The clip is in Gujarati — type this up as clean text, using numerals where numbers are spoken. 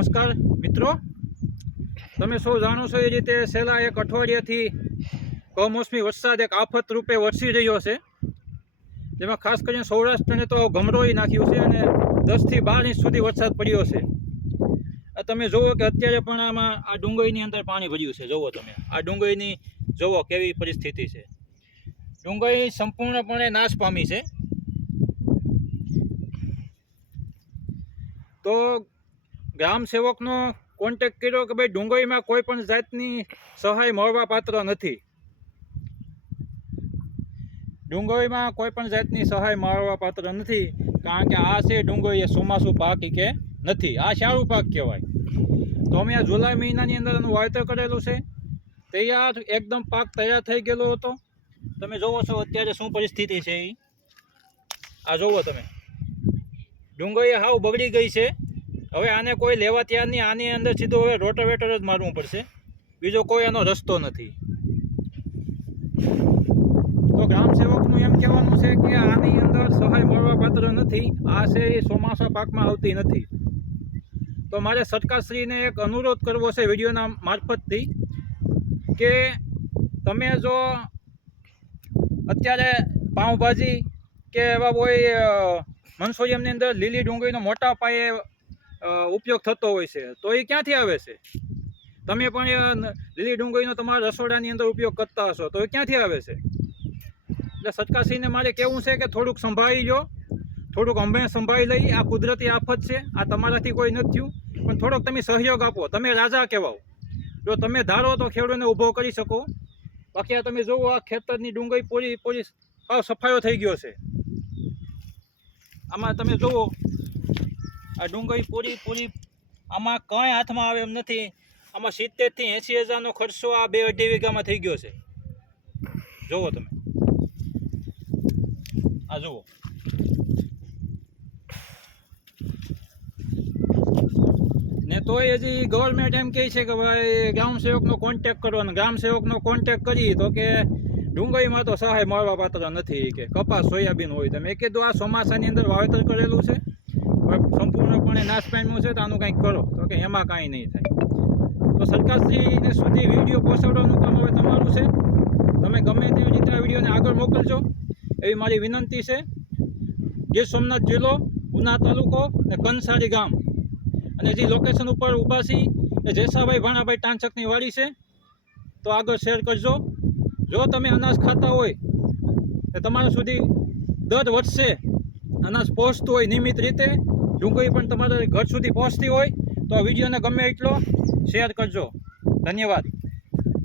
નમસ્કાર મિત્રો, તમે સૌ જાણો છો એ રીતે છેલ્લા એક અઠવાડિયાથી કમોસમી વરસાદ એક આફત રૂપે વરસી રહ્યો છે, જેમાં ખાસ કરીને સૌરાષ્ટ્રને તો ગમરોઈ નાખ્યું છે અને 10 થી 12 ઇંચ સુધી વરસાદ પડ્યો છે. તમે જુઓ કે અત્યારે પણ આમાં આ ડુંગળીની અંદર પાણી ભર્યું છે. જુઓ તમે આ ડુંગળીની જુઓ કેવી પરિસ્થિતિ છે. ડુંગળી સંપૂર્ણપણે નાશ પામી છે. તો ગ્રામ સેવકનો કોન્ટેક્ટ કર્યો કે ભાઈ ડુંગળીમાં કોઈ પણ જાતની સહાય મળવા પાત્ર નથી. ડુંગળીમાં કોઈ પણ જાતની સહાય મળવા પાત્ર નથી, કારણ કે આ છે ડુંગળી એ ચોમાસું પાક કે નથી, આ શાળું પાક કહેવાય. તો અમે આ જુલાઈ મહિનાની અંદર એનું વાવેતર કરેલું છે. તૈયાર એકદમ પાક તૈયાર થઈ ગયેલો હતો. તમે જોવો છો અત્યારે શું પરિસ્થિતિ છે એ આ જોવો તમે. ડુંગળી હાવ બગડી ગઈ છે. હવે આને કોઈ લેવા તૈયાર નહીં. આની અંદર સીધું હવે રોટાવેટર જ મારવું પડશે, બીજો કોઈ એનો રસ્તો નથી. તો ગ્રામ સેવકનું એમ કહેવાનું છે કે આની અંદર સહાય મળવા પાત્ર નથી. આ છે એ ચોમાસા પાકમાં આવતી નથી. તો મારે સરકારશ્રીને એક અનુરોધ કરવો છે વિડીયોના મારફતથી કે તમે જો અત્યારે પાઉંભાજી કે એવા કોઈ મનસુરિયમની અંદર લીલી ડુંગળીનો મોટા પાયે ઉપયોગ થતો હોય છે, તો એ ક્યાંથી આવે છે? તમે પણ લીલી ડુંગળીનો તમારા રસોડાની અંદર ઉપયોગ કરતા હશો, તો એ ક્યાંથી આવે છે? એટલે સરકારશ્રીને મારે કહેવું છે કે થોડુંક સંભાળી લો, થોડુંક અમે સંભાળી લઈ. આ કુદરતી આફત છે, આ તમારાથી કોઈ નથી થયું, પણ થોડોક તમે સહયોગ આપો. તમે રાજા કહેવાઓ, જો તમે ધારો તો ખેડૂતોને ઊભો કરી શકો. બાકી આ તમે જુઓ આ ખેતરની ડુંગળી પૂરી સાવ સફાયો થઈ ગયો છે. આમાં તમે જુઓ આ ડુંગળી પૂરી આમાં કંઈ હાથમાં આવે એમ નથી. આમાં 70,000 થી 80,000નો ખર્ચો આ 2-2.5 વીઘામાં થઈ ગયો છે. જુઓ તમે આ જુઓ. ને તોય હજી ગવર્મેન્ટ એમ કહે છે કે ભાઈ ગ્રામ સેવકનો કોન્ટેક્ટ કરો, અને ગ્રામ સેવકનો કોન્ટેક્ટ કરી તો કે ડુંગળીમાં તો સહાય મળવા પાત્ર નથી, કે કપાસ સોયાબીન હોય. તો મેં કીધું આ ચોમાસાની અંદર વાવેતર કરેલું છે, સંપૂર્ણપણે નાશ પામ્યું છે, તો આનું કંઈક કરો. તો કે એમાં કાંઈ નહીં થાય. તો સરકારશ્રીને સુધી વિડીયો પહોંચાડવાનું કામ હવે તમારું છે. તમે ગમે તેવી રીતે આ વિડીયોને આગળ મોકલજો એવી મારી વિનંતી છે. ગીર સોમનાથ જિલ્લો, ઉના તાલુકો ને કંસારી ગામ, અને જે લોકેશન ઉપર ઊભા છીએ એ જેસાભાઈ ભાણાભાઈ ટાંચકની વાડી છે. તો આગળ શેર કરજો. જો તમે અનાજ ખાતા હોય તો તમારા સુધી દર વર્ષે અનાજ પહોંચતું હોય નિયમિત રીતે, ડુંગળી પણ તમારા ઘર સુધી પહોંચતી હોય, તો આ વિડીયોને ગમે એટલો શેર કરજો. ધન્યવાદ.